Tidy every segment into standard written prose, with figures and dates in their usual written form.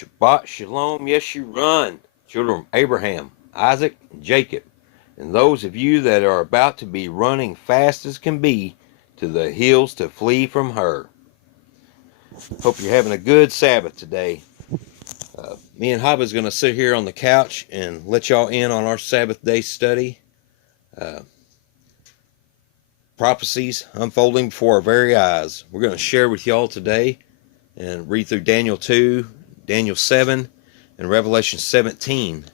Shabbat Shalom, yes you run, children of Abraham, Isaac, and Jacob, and those of you that are about to be running fast as can be to the hills to flee from her. Hope you're having a good Sabbath today. Me and Hava's going to sit here on the couch and let y'all in on our Sabbath day study. Prophecies unfolding before our very eyes. We're going to share with y'all today and read through Daniel 2, Daniel 7, and Revelation 17,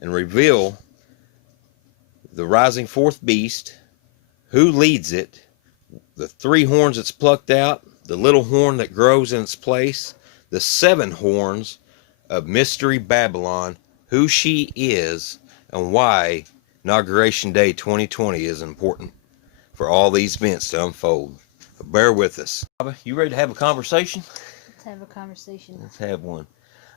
and reveal the rising forth beast, who leads it, the three horns that's plucked out, the little horn that grows in its place, the seven horns of Mystery Babylon, who she is, and why Inauguration Day 2020 is important for all these events to unfold. But bear with us. You ready to have a conversation? Let's have a conversation. Let's have one.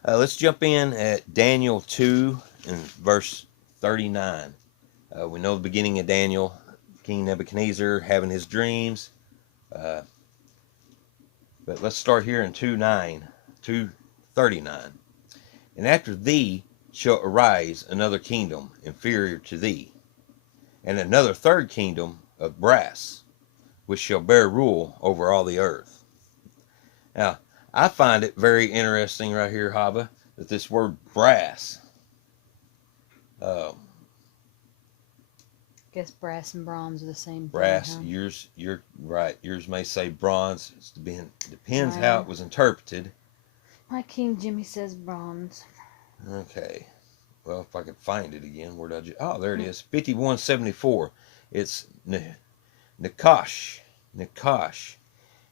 Let's jump in at Daniel 2 and verse 39. We know the beginning of Daniel, King Nebuchadnezzar having his dreams. But let's start here in 2:39. And after thee shall arise another kingdom inferior to thee, and another third kingdom of brass, which shall bear rule over all the earth. Now, I find it very interesting right here, Hava, that this word brass, Guess brass and bronze are the same brass, thing, huh? you're right. Yours may say bronze. Depends Right. how it was interpreted. My King Jimmy says bronze. Okay. Well, if I could find it again, where did oh, there it is. 5174. It's Nakash.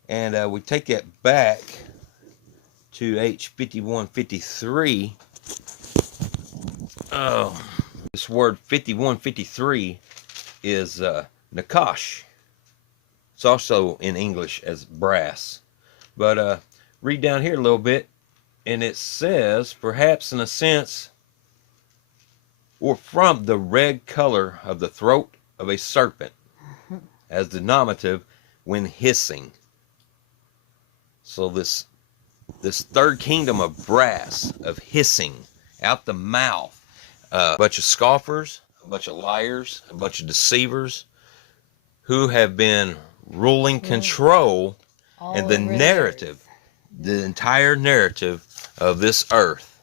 And we take that back to H5153. Oh, this word 5153 is Nakash. It's also in English as brass. But read down here a little bit, and it says, perhaps in a sense, or from the red color of the throat of a serpent, as the nominative when hissing. So this third kingdom of brass, of hissing out the mouth, a bunch of scoffers, a bunch of liars, a bunch of deceivers who have been ruling control and the narrative, the entire narrative of this earth.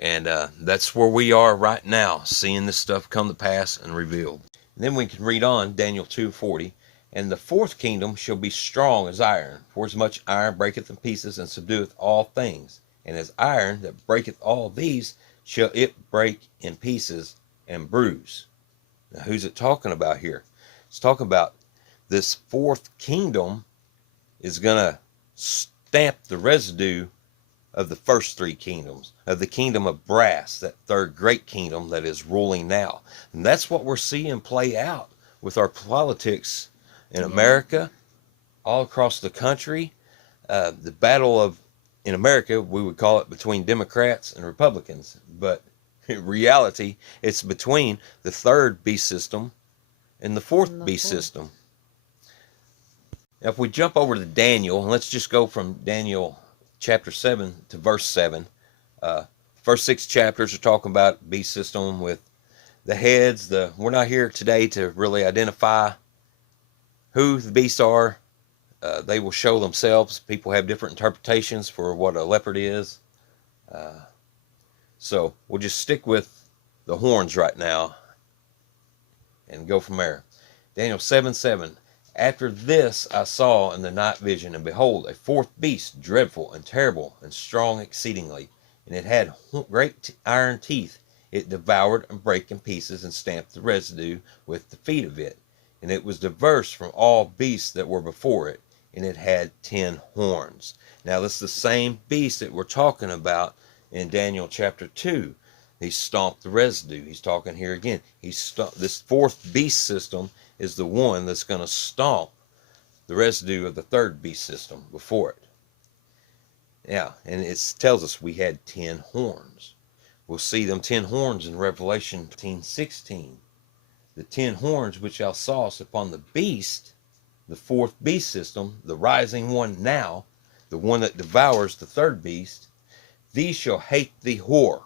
And that's where we are right now, seeing this stuff come to pass and revealed. And then we can read on, Daniel 2:40. And the fourth kingdom shall be strong as iron, for as much iron breaketh in pieces and subdueth all things. And as iron that breaketh all these, shall it break in pieces and bruise. Now, who's it talking about here? It's talking about this fourth kingdom is going to stamp the residue of the first three kingdoms, of the kingdom of brass, that third great kingdom that is ruling now. And that's what we're seeing play out with our politics in America, all across the country. The battle in America, we would call it between Democrats and Republicans, but in reality, it's between the third beast system and the fourth beast system. Now, if we jump over to Daniel, and let's just go from Daniel chapter 7 to verse 7. First 6 chapters are talking about beast system with the heads. We're not here today to really identify who the beasts are. They will show themselves. People have different interpretations for what a leopard is. So we'll just stick with the horns right now and go from there. Daniel 7:7. After this I saw in the night vision, and behold, a fourth beast, dreadful and terrible and strong exceedingly, and it had great iron teeth. It devoured and brake in pieces and stamped the residue with the feet of it. And it was diverse from all beasts that were before it, and it had 10 horns. Now this is the same beast that we're talking about in Daniel chapter 2. He stomped the residue. He's talking here again. This fourth beast system is the one that's going to stomp the residue of the third beast system before it. Yeah, and it tells us we had 10 horns. We'll see them 10 horns in Revelation 16. The 10 horns which thou sawest upon the beast, the fourth beast system, the rising one now, the one that devours the third beast, These shall hate the whore,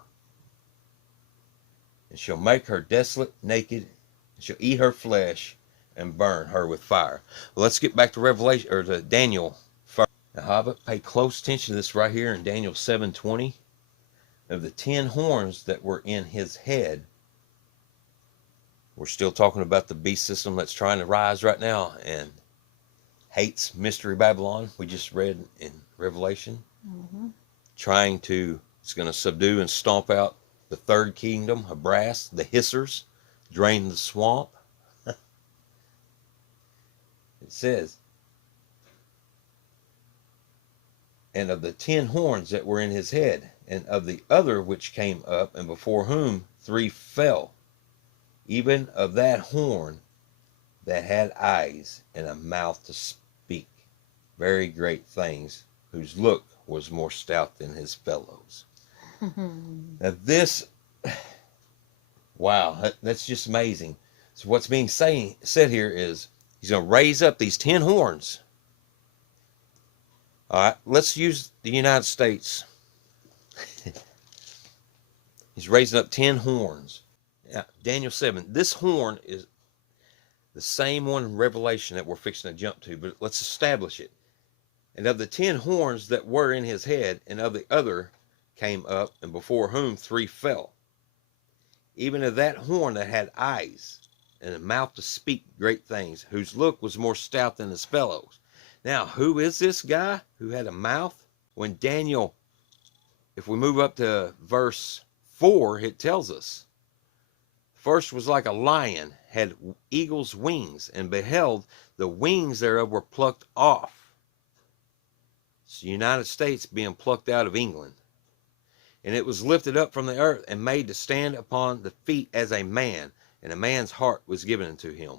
and shall make her desolate, naked, and shall eat her flesh, and burn her with fire. Well, let's get back to Revelation, or to Daniel first. Now, Hobbit, pay close attention to this right here in Daniel 7:20. Of the 10 horns that were in his head, we're still talking about the beast system that's trying to rise right now and hates Mystery Babylon. We just read in Revelation. It's going to subdue and stomp out the third kingdom of brass, the hissers, drain the swamp. It says, and of the 10 horns that were in his head, and of the other which came up, and before whom 3 fell, even of that horn that had eyes and a mouth to speak very great things, whose look was more stout than his fellows. Now this, wow, that's just amazing. So what's being said here is he's going to raise up these 10 horns. All right, let's use the United States. He's raising up 10 horns. Now, Daniel 7, this horn is the same one in Revelation that we're fixing to jump to, but let's establish it. And of the 10 horns that were in his head, and of the other came up, and before whom 3 fell. Even of that horn that had eyes, and a mouth to speak great things, whose look was more stout than his fellows. Now, who is this guy who had a mouth? When Daniel, if we move up to verse 4, it tells us, first was like a lion, had eagle's wings, and beheld the wings thereof were plucked off. It's the United States being plucked out of England. And it was lifted up from the earth and made to stand upon the feet as a man, and a man's heart was given unto him.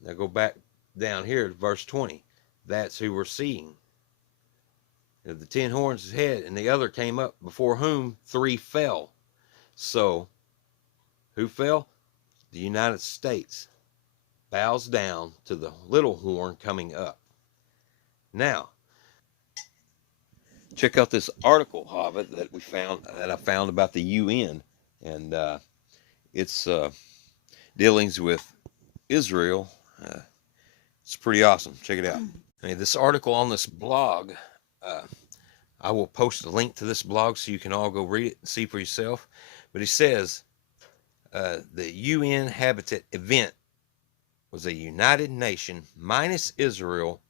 Now go back down here to verse 20. That's who we're seeing. And the 10 horns his head, and the other came up, before whom 3 fell. So, who fell? The United States bows down to the little horn coming up. Now, check out this article, Hobbit, that I found about the UN, and it's dealings with Israel. It's pretty awesome. Check it out. I mean, this article on this blog, I will post a link to this blog so you can all go read it and see for yourself. But he says the UN Habitat event was a United Nation minus Israel,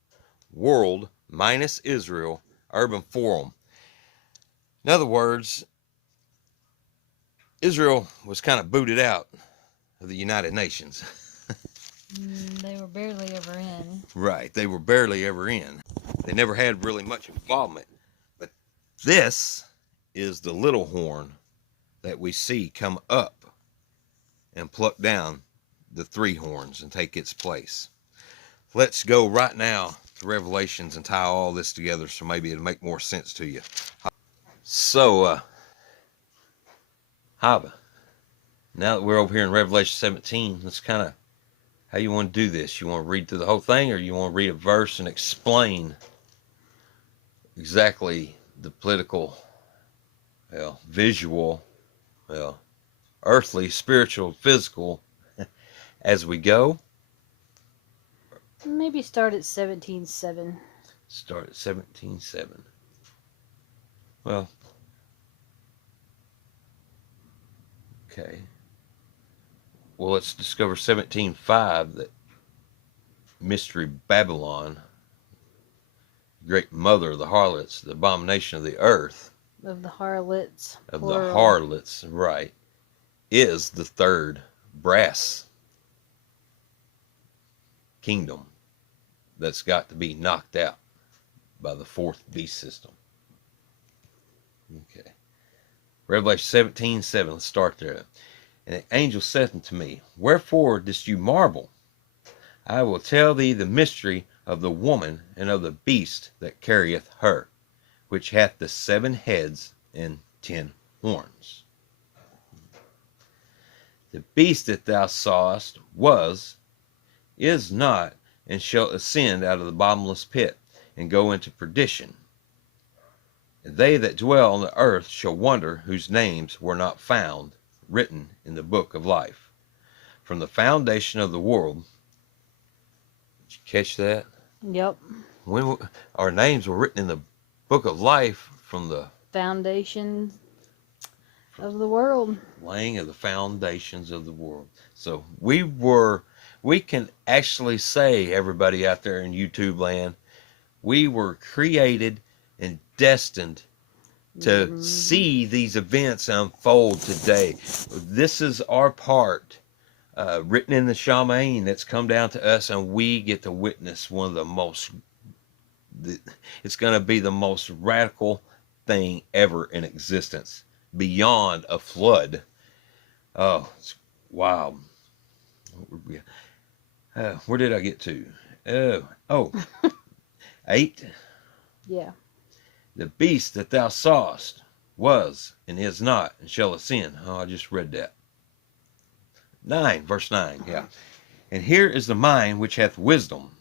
world minus Israel, urban forum. In other words, Israel was kind of booted out of the United Nations. They were barely ever in. Right, they were barely ever in. They never had really much involvement. But this is the little horn that we see come up and pluck down the 3 horns and take its place. Let's go right now to Revelations and tie all this together so maybe it'll make more sense to you. So, Hava, now that we're over here in Revelation 17, let's kind of, how you want to do this? You want to read through the whole thing, or you want to read a verse and explain exactly the political, visual, earthly, spiritual, physical as we go? Maybe start at 17:7. Start at 17:7. Well, okay. Well, let's discover 17:5 that Mystery Babylon, great mother of the harlots, the abomination of the earth, Of the harlots. of plural. the harlots, right, is the third brass kingdom that's got to be knocked out by the 4th beast system. Okay. Revelation 17:7. Let's start there. And the angel saith unto me, Wherefore didst you marvel? I will tell thee the mystery of the woman and of the beast that carrieth her, which hath the 7 heads and 10 horns. The beast that thou sawest is not, and shall ascend out of the bottomless pit, and go into perdition. And they that dwell on the earth shall wonder whose names were not found written in the book of life from the foundation of the world. Did you catch that? Yep. When our names were written in the book of life from the Foundation of the world. laying of the foundations of the world. So we can actually say, everybody out there in YouTube land, we were created and destined to see these events unfold today. This is our part, written in the Shaman, that's come down to us, and we get to witness one of the most, it's going to be the most radical thing ever in existence, beyond a flood. Oh, it's wild. Where did I get to? Oh, 8. Yeah. The beast that thou sawest was and is not and shall ascend. Oh, I just read that. 9, verse 9, yeah. And here is the mind which hath wisdom.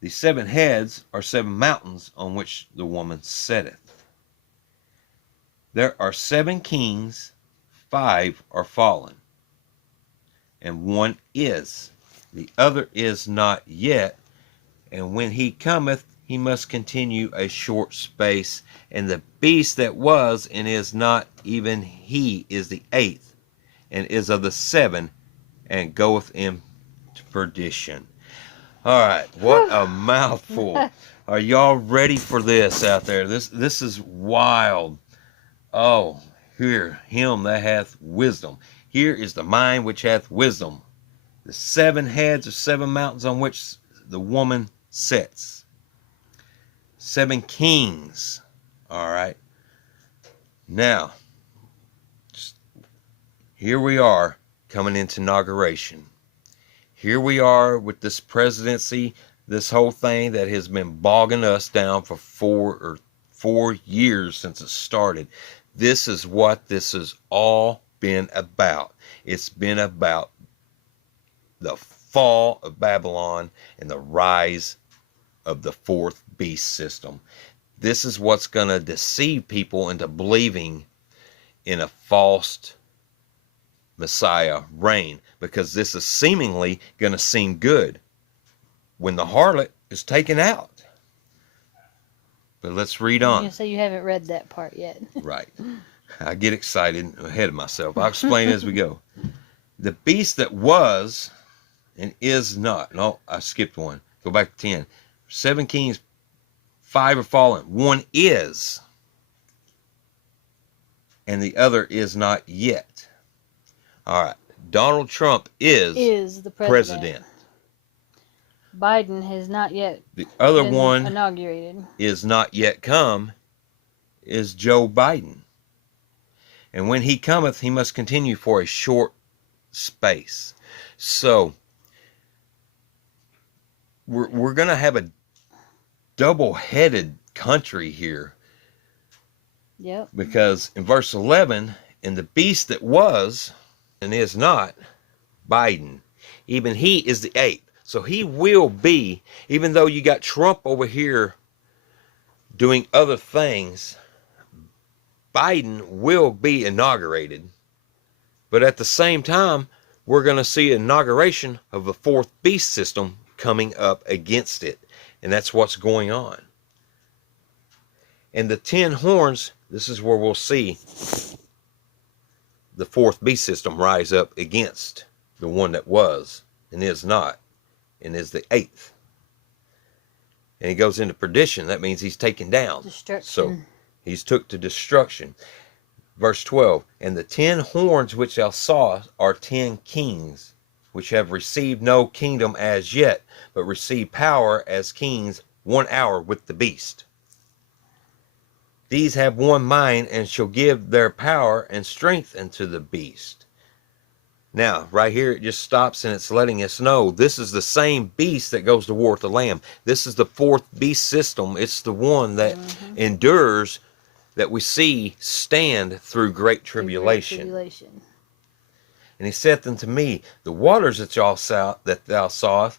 The 7 heads are 7 mountains on which the woman sitteth. There are 7 kings, 5 are fallen, and 1 is. The other is not yet, and when he cometh, he must continue a short space. And the beast that was and is not, even he is the 8th, and is of the 7, and goeth into perdition. All right, what a mouthful. Are y'all ready for this out there? This is wild. Oh, here, him that hath wisdom. Here is the mind which hath wisdom. The 7 heads are 7 mountains on which the woman sits. 7 kings. All right. Now, here we are coming into inauguration. Here we are with this presidency, this whole thing that has been bogging us down for 4 years since it started. This is what this has all been about. It's been about the fall of Babylon and the rise of the 4th beast system. This is what's going to deceive people into believing in a false Messiah reign, because this is seemingly going to seem good when the harlot is taken out. But let's read on. You say you haven't read that part yet. Right. I get excited ahead of myself. I'll explain as we go. The beast that was and is not. No, I skipped one. Go back to 10. 7 kings, 5 are fallen. 1 is, and the other is not yet. All right. Donald Trump is the president. president. Biden has not yet The other been one inaugurated. is not yet come, is Joe Biden. And when he cometh, he must continue for a short space. So, we're going to have a double-headed country here. Yep. Because in verse 11, and the beast that was and is not, Biden, even he is the 8th. So he will be, even though you got Trump over here doing other things, Biden will be inaugurated. But at the same time, we're going to see an inauguration of the 4th beast system coming up against it. And that's what's going on. And the 10 horns, this is where we'll see the 4th beast system rise up against the one that was and is not and is the 8th. And he goes into perdition. That means he's taken down. Destruction. So he's took to destruction. Verse 12, and the 10 horns which thou sawest are 10 kings, which have received no kingdom as yet, but receive power as kings 1 hour with the beast. These have one mind, and shall give their power and strength unto the beast. Now, right here it just stops and it's letting us know this is the same beast that goes to war with the Lamb. This is the 4th beast system. It's the one that endures, that we see stand through great tribulation. And he saith unto me, the waters that thou sawest,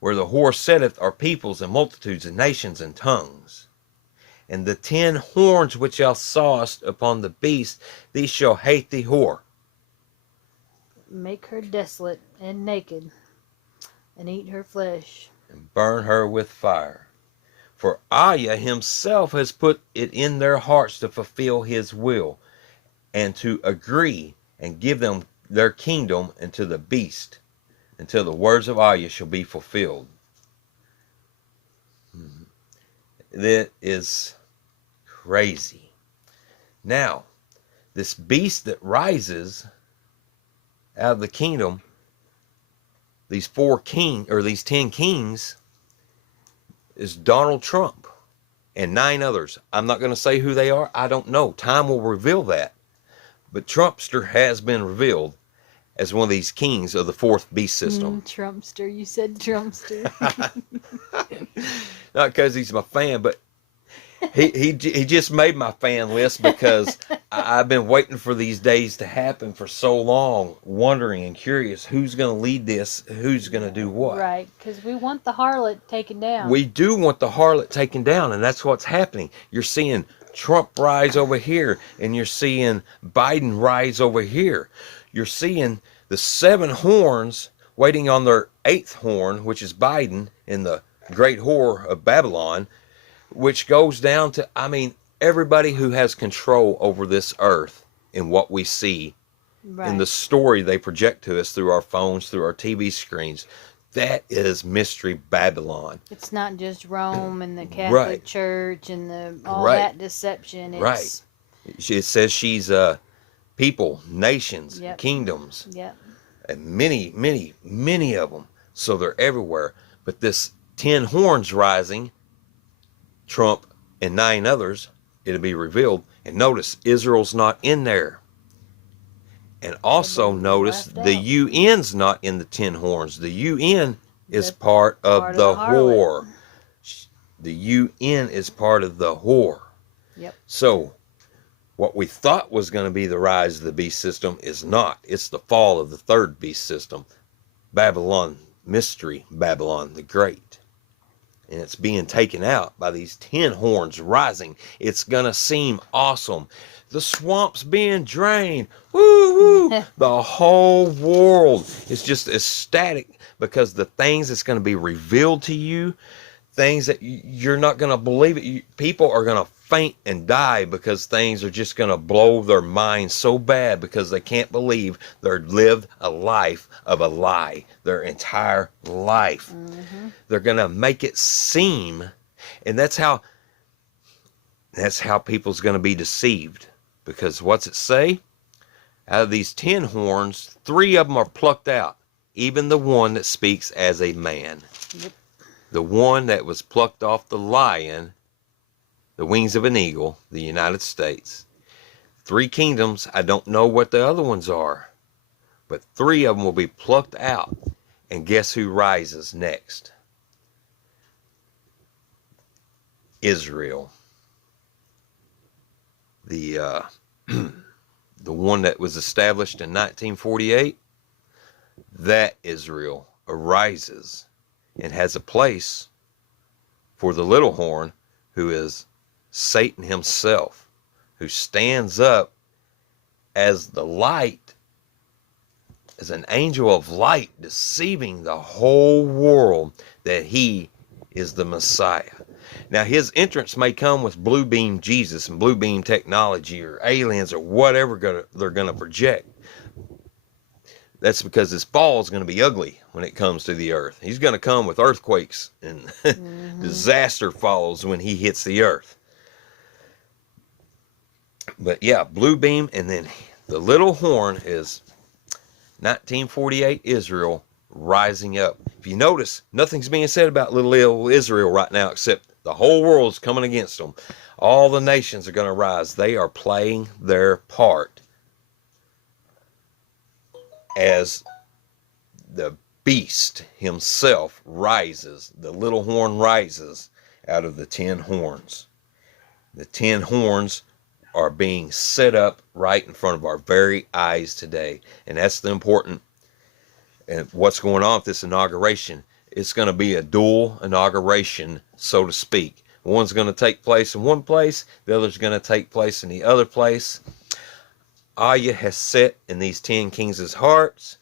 where the whore sitteth, are peoples and multitudes and nations and tongues. And the 10 horns which thou sawest upon the beast, these shall hate thee whore. Make her desolate and naked, and eat her flesh. And burn her with fire. For Aya himself has put it in their hearts to fulfill his will, and to agree and give them their kingdom unto the beast, until the words of Aya shall be fulfilled. That is crazy. Now, this beast that rises out of the kingdom, these 10 kings, is Donald Trump and 9 others. I'm not going to say who they are. I don't know. Time will reveal that. But Trumpster has been revealed as one of these kings of the 4th beast system. Trumpster. You said Trumpster. Not because he's my fan, but he just made my fan list because I've been waiting for these days to happen for so long, wondering and curious who's going to lead this, who's going to do what. Right, because we want the harlot taken down. We do want the harlot taken down, and that's what's happening. You're seeing Trump rise over here, and you're seeing Biden rise over here. You're seeing the 7 horns waiting on their 8th horn, which is Biden in the great whore of Babylon, which goes down to, everybody who has control over this earth and what we see in the story they project to us through our phones, through our TV screens. That is Mystery Babylon. It's not just Rome and the Catholic Church and all that deception. It's, it says she's people, nations, kingdoms, and many, many, many of them. So they're everywhere. But this 10 horns rising, Trump and 9 others, it'll be revealed. And notice, Israel's not in there. And also notice the UN's not in the 10 horns. The UN is part of the whore. The UN is part of the whore. Yep. So, what we thought was going to be the rise of the beast system is not. It's the fall of the 3rd beast system. Babylon, Mystery Babylon the Great. And it's being taken out by these 10 horns rising. It's going to seem awesome. The swamp's being drained. Woo, woo. The whole world is just ecstatic because the things that's going to be revealed to you, things that you're not going to believe it. People are going to faint and die because things are just going to blow their minds so bad because they can't believe they've lived a life of a lie their entire life. They're going to make it seem, and that's how people's going to be deceived. Because what's it say? Out of these 10 horns, 3 of them are plucked out. Even the one that speaks as a man. Yep. The one that was plucked off the lion, the wings of an eagle, the United States. 3 kingdoms, I don't know what the other ones are. But 3 of them will be plucked out. And guess who rises next? Israel. The one that was established in 1948, that Israel arises and has a place for the little horn, who is Satan himself, who stands up as the light, as an angel of light, deceiving the whole world that he is the Messiah. Now, his entrance may come with blue beam Jesus and blue beam technology or aliens or whatever they're going to project. That's because his fall is going to be ugly when it comes to the earth. He's going to come with earthquakes and disaster follows when he hits the earth. But yeah, blue beam, and then the little horn is 1948 Israel rising up. If you notice, nothing's being said about little Israel right now except the whole world's coming against them. All the nations are going to rise. They are playing their part as the beast himself rises. The little horn rises out of the 10 horns. The 10 horns are being set up right in front of our very eyes today. And that's the important, and what's going on with this inauguration. It's going to be a dual inauguration, so to speak. One's going to take place in one place, the other's going to take place in the other place. Aya has set in these 10 kings' hearts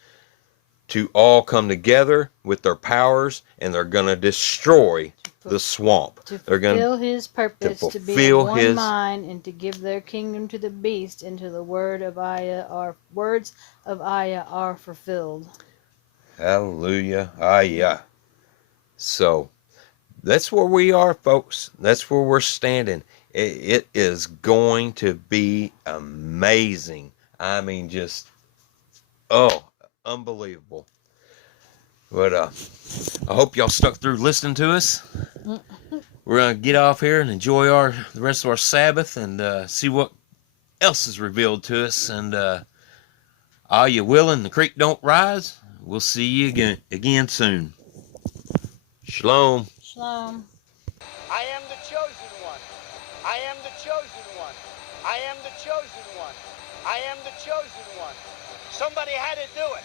to all come together with their powers, and they're going to destroy the swamp. To fulfill his purpose, to be in one mind, and to give their kingdom to the beast, until the words of Aya are fulfilled. Hallelujah. Aya. So, that's where we are, folks. That's where we're standing. It is going to be amazing. I mean, just, unbelievable. But I hope y'all stuck through listening to us. We're going to get off here and enjoy the rest of our Sabbath and see what else is revealed to us. And are you willing? The creek don't rise. We'll see you again soon. Shalom. Shalom. I am the chosen one. I am the chosen one. I am the chosen one. I am the chosen one. Somebody had to do it.